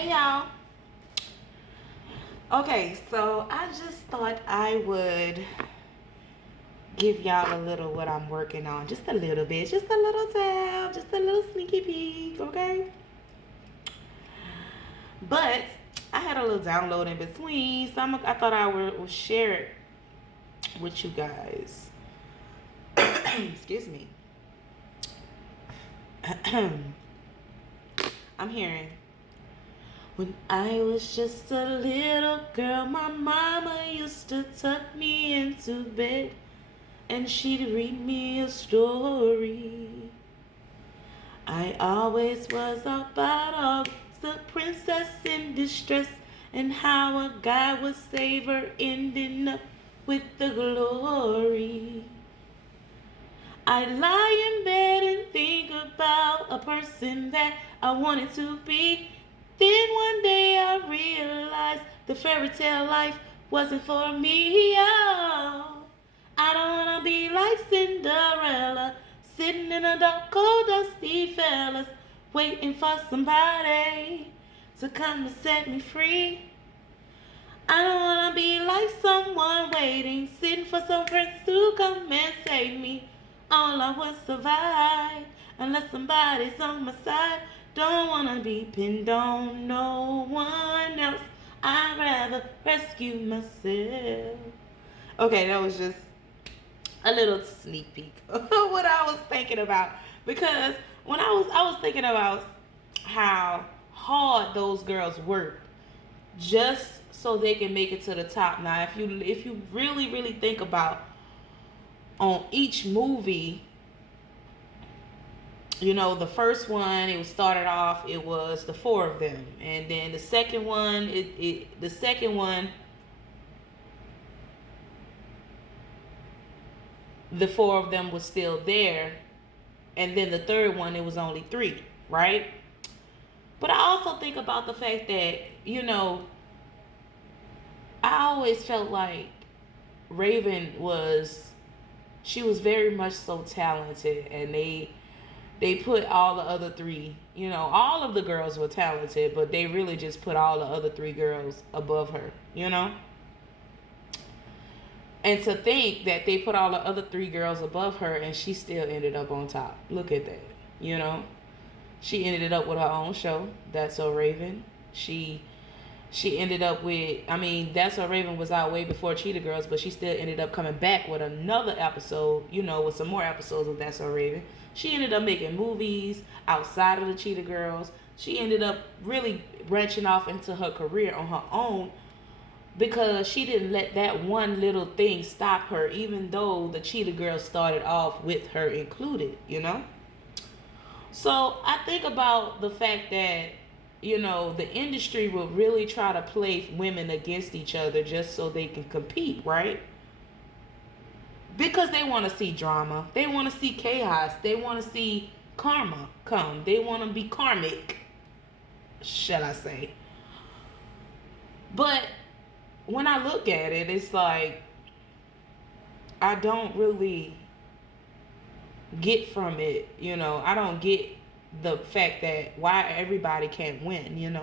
Hey y'all. Okay, so I just thought I would give y'all a little what I'm working on. Just a little bit. Just a little tab. Just a little sneaky peek, okay? But I had a little download in between, so I thought I would share it with you guys. Excuse me. I'm hearing. When I was just a little girl, my mama used to tuck me into bed and she'd read me a story. I always was about all the princess in distress and how a guy would save her, ending up with the glory. I lie in bed and think about a person that I wanted to be. Then one day I realized the fairy tale life wasn't for me. Oh, I don't wanna be like Cinderella, sitting in a dark, cold, dusty fellas, waiting for somebody to come to set me free. I don't wanna be like someone waiting, sitting for some friends to come and save me. All I would survive unless somebody's on my side. Don't wanna be pinned on no one else. I'd rather rescue myself. Okay, that was just a little sneak peek of what I was thinking about. Because when I was thinking about how hard those girls work just so they can make it to the top. Now, if you really think about on each movie, the first one, it was started off, it was the four of them, and then the second one, the four of them was still there, and then the third one, it was only three, right? But I also think about the fact that I always felt like Raven she was very much so talented, and they put all the other three, all of the girls were talented, but they really just put all the other three girls above her. And to think that they put all the other three girls above her and she still ended up on top. Look at that. She ended up with her own show, That's So Raven. She ended up with, That's So Raven was out way before Cheetah Girls, but she still ended up coming back with another episode, with some more episodes of That's So Raven. She ended up making movies outside of the Cheetah Girls. She ended up really branching off into her career on her own because she didn't let that one little thing stop her, even though the Cheetah Girls started off with her included. So I think about the fact that the industry will really try to play women against each other just so they can compete, right? Because they want to see drama. They want to see chaos. They want to see karma come. They want to be karmic, shall I say. But when I look at it, it's like I don't really get from it. I don't get the fact that why everybody can't win.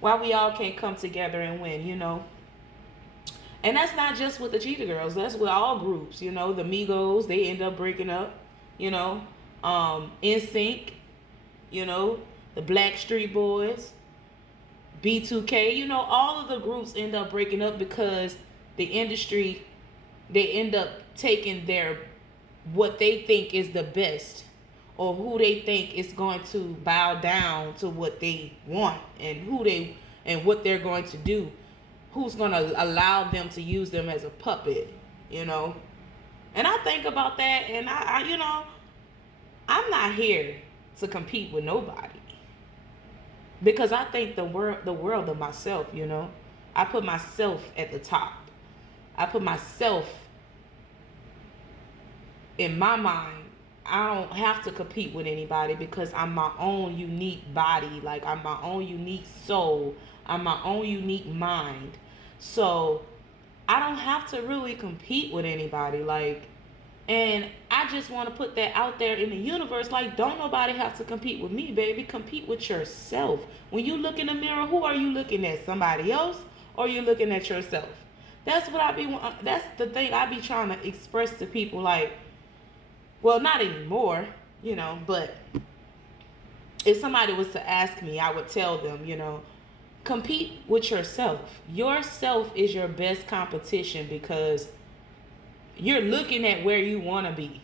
Why we all can't come together and win. And that's not just with the Cheetah Girls. That's with all groups. The Migos, they end up breaking up. NSYNC. The Blackstreet Boys, B2K. All of the groups end up breaking up because the industry, they end up taking what they think is the best, or who they think is going to bow down to what they want, and what they're going to do. Who's going to allow them to use them as a puppet, And I think about that, and I'm not here to compete with nobody. Because I think the world of myself, I put myself at the top. I put myself in my mind. I don't have to compete with anybody because I'm my own unique body. Like, I'm my own unique soul. I'm my own unique mind. So I don't have to really compete with anybody. Like, And I just want to put that out there in the universe. Like, don't nobody have to compete with me, baby. Compete with yourself. When you look in the mirror, who are you looking at? Somebody else, or are you looking at yourself? That's what that's the thing I be trying to express to people. Like, well, not anymore, but if somebody was to ask me, I would tell them, compete with yourself. Yourself is your best competition, because you're looking at where you want to be,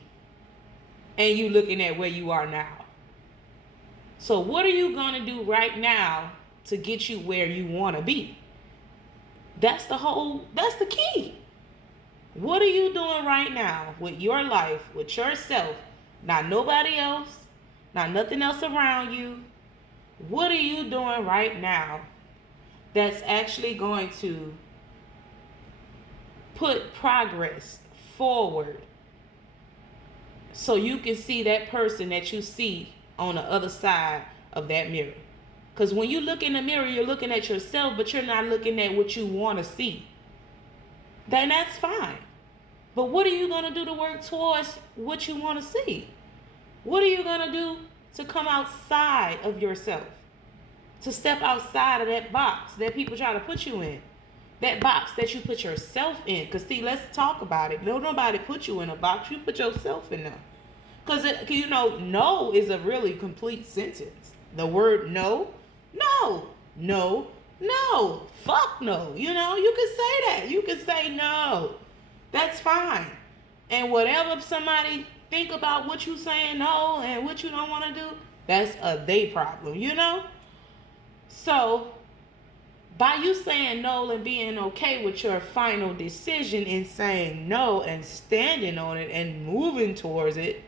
and you looking at where you are now. So what are you going to do right now to get you where you want to be? That's the key. What are you doing right now with your life, with yourself? Not nobody else, not nothing else around you. What are you doing right now that's actually going to put progress forward, so you can see that person that you see on the other side of that mirror? Because when you look in the mirror, you're looking at yourself, but you're not looking at what you want to see. Then that's fine. But what are you going to do to work towards what you want to see? What are you going to do to come outside of yourself? To step outside of that box that people try to put you in? That box that you put yourself in. Because, see, let's talk about it. Nobody put you in a box. You put yourself in there. Because, no is a really complete sentence. The word no, fuck no. You can say that. You can say no. That's fine. And whatever somebody think about what you saying no and what you don't want to do, that's a they problem, So, by you saying no and being okay with your final decision in saying no and standing on it and moving towards it,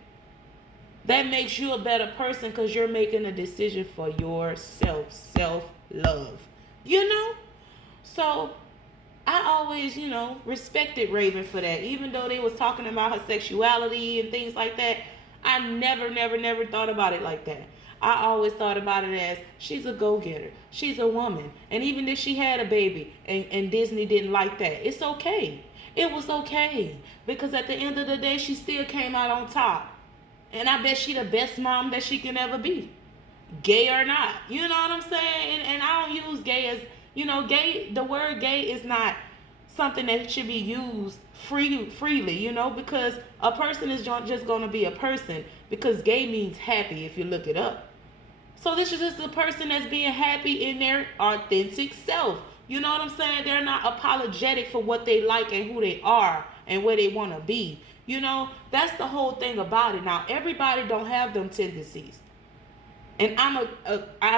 that makes you a better person, because you're making a decision for yourself, self-love, So, I always, respected Raven for that. Even though they was talking about her sexuality and things like that, I never thought about it like that. I always thought about it as, she's a go-getter. She's a woman. And even if she had a baby and Disney didn't like that, it's okay. It was okay. Because at the end of the day, she still came out on top. And I bet she the best mom that she can ever be. Gay or not. You know what I'm saying? And I don't use gay as, gay, the word gay is not something that should be used freely, because a person is just going to be a person, because gay means happy if you look it up. So this is just a person that's being happy in their authentic self. You know what I'm saying? They're not apologetic for what they like and who they are and where they want to be. That's the whole thing about it. Now, everybody don't have them tendencies. And I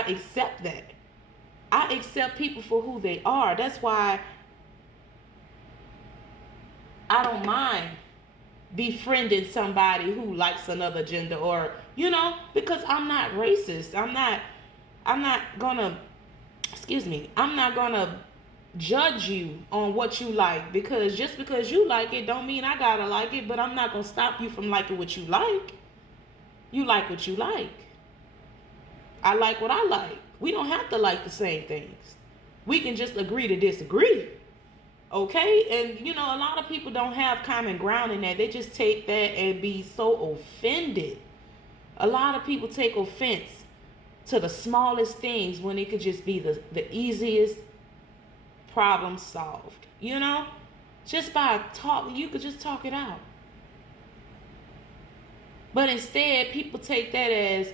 accept that. I accept people for who they are. That's why I don't mind befriending somebody who likes another gender, or, because I'm not racist. I'm not gonna judge you on what you like, because just because you like it don't mean I gotta like it, but I'm not gonna stop you from liking what you like. You like what you like. I like what I like. We don't have to like the same things. We can just agree to disagree. Okay? And, a lot of people don't have common ground in that. They just take that and be so offended. A lot of people take offense to the smallest things when it could just be the easiest problem solved. Just by talk, you could just talk it out. But instead, people take that as,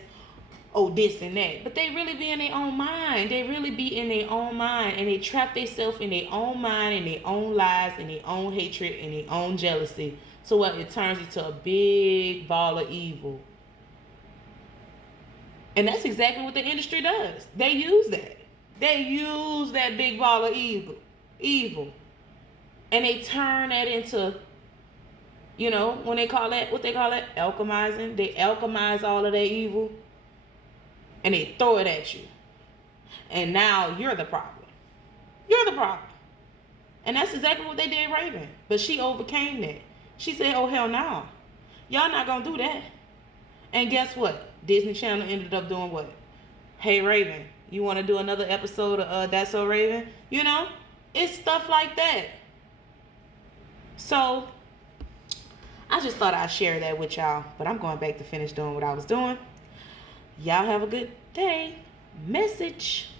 oh, this and that. But they really be in their own mind. They really be in their own mind. And they trap themselves in their own mind, in their own lies, in their own hatred, in their own jealousy. So what? It turns into a big ball of evil. And that's exactly what the industry does. They use that. They use that big ball of evil. And they turn that into, when they call that, what they call it? Alchemizing. They alchemize all of that evil. And they throw it at you. And now you're the problem. You're the problem. And that's exactly what they did Raven. But she overcame that. She said, oh, hell no. Y'all not going to do that. And guess what? Disney Channel ended up doing what? Hey, Raven, you want to do another episode of That's So Raven? It's stuff like that. So, I just thought I'd share that with y'all. But I'm going back to finish doing what I was doing. Y'all have a good day. Message.